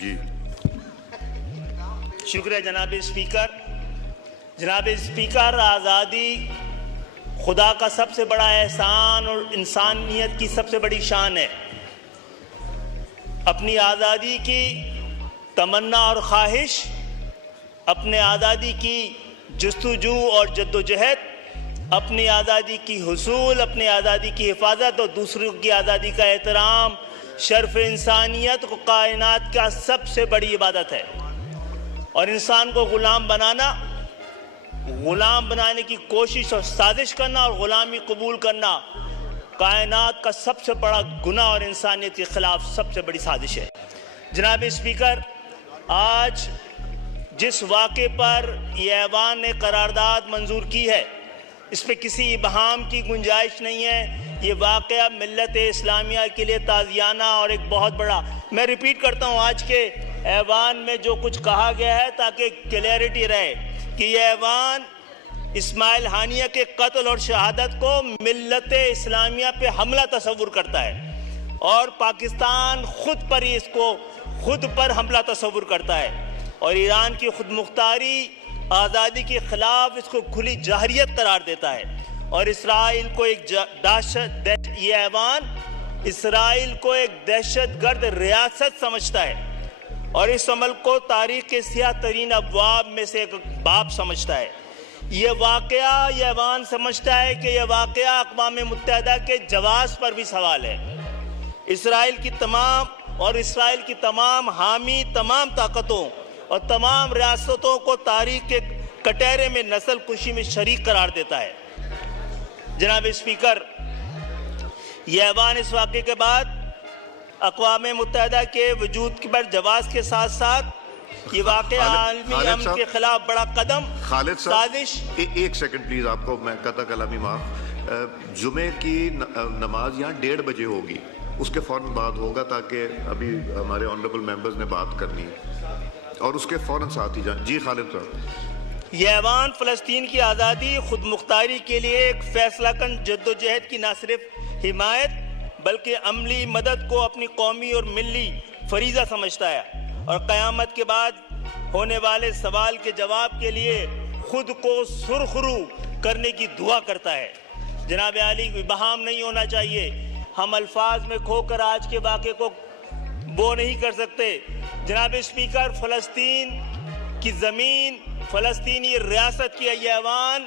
جی شکریہ جناب اسپیکر. جناب اسپیکر، آزادی خدا کا سب سے بڑا احسان اور انسانیت کی سب سے بڑی شان ہے. اپنی آزادی کی تمنا اور خواہش، اپنے آزادی کی جستجو اور جدوجہد، اپنی آزادی کی حصول، اپنی آزادی کی حفاظت اور دوسروں کی آزادی کا احترام شرف انسانیت کو کائنات کا سب سے بڑی عبادت ہے. اور انسان کو غلام بنانے کی کوشش اور سازش کرنا اور غلامی قبول کرنا کائنات کا سب سے بڑا گناہ اور انسانیت کے خلاف سب سے بڑی سازش ہے. جناب اسپیکر، آج جس واقعے پر یہ ایوان نے قرارداد منظور کی ہے، اس پہ کسی ابہام کی گنجائش نہیں ہے. یہ واقعہ ملت اسلامیہ کے لیے تازیانہ اور ایک بہت بڑا، میں ریپیٹ کرتا ہوں، آج کے ایوان میں جو کچھ کہا گیا ہے تاکہ کلیئرٹی رہے کہ یہ ایوان اسماعیل ہانیہ کے قتل اور شہادت کو ملت اسلامیہ پہ حملہ تصور کرتا ہے، اور پاکستان خود پر حملہ تصور کرتا ہے، اور ایران کی خود مختاری آزادی کے خلاف اس کو کھلی جارحیت قرار دیتا ہے، اور اسرائیل کو یہ ایوان اسرائیل کو ایک دہشت گرد ریاست سمجھتا ہے، اور اس عمل کو تاریخ کے سیاہ ترین ابواب میں سے ایک باب سمجھتا ہے. یہ ایوان سمجھتا ہے کہ یہ واقعہ اقوام متحدہ کے جواز پر بھی سوال ہے. اسرائیل کی تمام حامی تمام طاقتوں اور تمام ریاستوں کو تاریخ کے کٹہرے میں نسل کشی میں شریک قرار دیتا ہے. جناب اسپیکر، یہ ایوان اس واقعے کے بعد اقوام متحدہ کے وجود پر جواز کے ساتھ ساتھ یہ واقعہ عالمی امن کے خلاف بڑا قدم سازش. ایک سیکنڈ پلیز، آپ کو میں قطع کلامی معاف. جمعے کی نماز یہاں 1:30 بجے ہوگی، اس کے فوراً بعد ہوگا، تاکہ ابھی ہمارے آنریبل ممبرز نے بات کرنی ہے، اور اس کے فوراً ساتھ ہی جائیں. جی خالد صاحب. یہ ایوان فلسطین کی آزادی خود مختاری کے لیے ایک فیصلہ کن جدوجہد کی نہ صرف حمایت بلکہ عملی مدد کو اپنی قومی اور ملی فریضہ سمجھتا ہے، اور قیامت کے بعد ہونے والے سوال کے جواب کے لیے خود کو سرخرو کرنے کی دعا کرتا ہے. جناب عالی، ابہام نہیں ہونا چاہیے. ہم الفاظ میں کھو کر آج کے واقعے کو بو نہیں کر سکتے. جناب اسپیکر، فلسطین کی زمین، فلسطینی ریاست کی یہ ایوان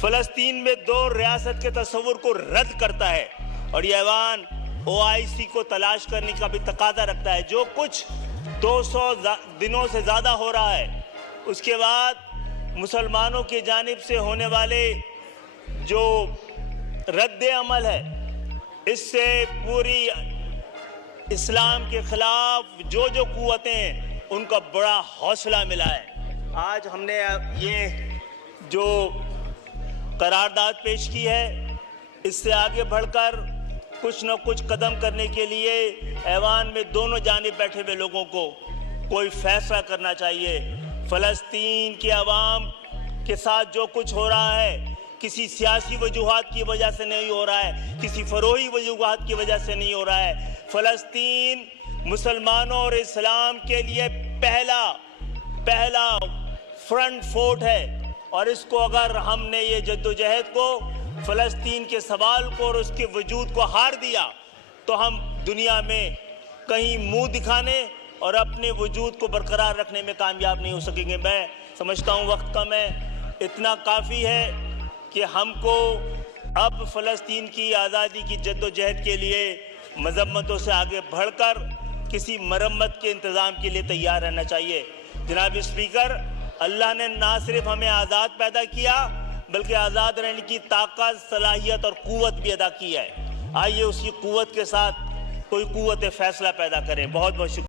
فلسطین میں 2 ریاست کے تصور کو رد کرتا ہے، اور یہ ایوان OIC کو تلاش کرنے کا بھی تقاضا رکھتا ہے. جو کچھ 200 دنوں سے زیادہ ہو رہا ہے، اس کے بعد مسلمانوں کی جانب سے ہونے والے جو رد عمل ہے، اس سے پوری اسلام کے خلاف جو قوتیں ہیں ان کا بڑا حوصلہ ملا ہے. آج ہم نے یہ جو قرارداد پیش کی ہے، اس سے آگے بڑھ کر کچھ نہ کچھ قدم کرنے کے لیے ایوان میں دونوں جانب بیٹھے ہوئے لوگوں کو کوئی فیصلہ کرنا چاہیے. فلسطین کے عوام کے ساتھ جو کچھ ہو رہا ہے کسی سیاسی وجوہات کی وجہ سے نہیں ہو رہا ہے، کسی فروعی وجوہات کی وجہ سے نہیں ہو رہا ہے. فلسطین مسلمانوں اور اسلام کے لیے پہلا فرنٹ فوٹ ہے، اور اس کو اگر ہم نے یہ جدوجہد کو، فلسطین کے سوال کو اور اس کے وجود کو ہار دیا تو ہم دنیا میں کہیں منہ دکھانے اور اپنے وجود کو برقرار رکھنے میں کامیاب نہیں ہو سکیں گے. میں سمجھتا ہوں وقت کم ہے، اتنا کافی ہے کہ ہم کو اب فلسطین کی آزادی کی جدوجہد کے لیے مذمتوں سے آگے بڑھ کر کسی مرمت کے انتظام کے لیے تیار رہنا چاہیے. جناب اسپیکر، اللہ نے نہ صرف ہمیں آزاد پیدا کیا بلکہ آزاد رہنے کی طاقت، صلاحیت اور قوت بھی عطا کی ہے. آئیے اسی قوت کے ساتھ کوئی قوت فیصلہ پیدا کریں. بہت بہت شکریہ.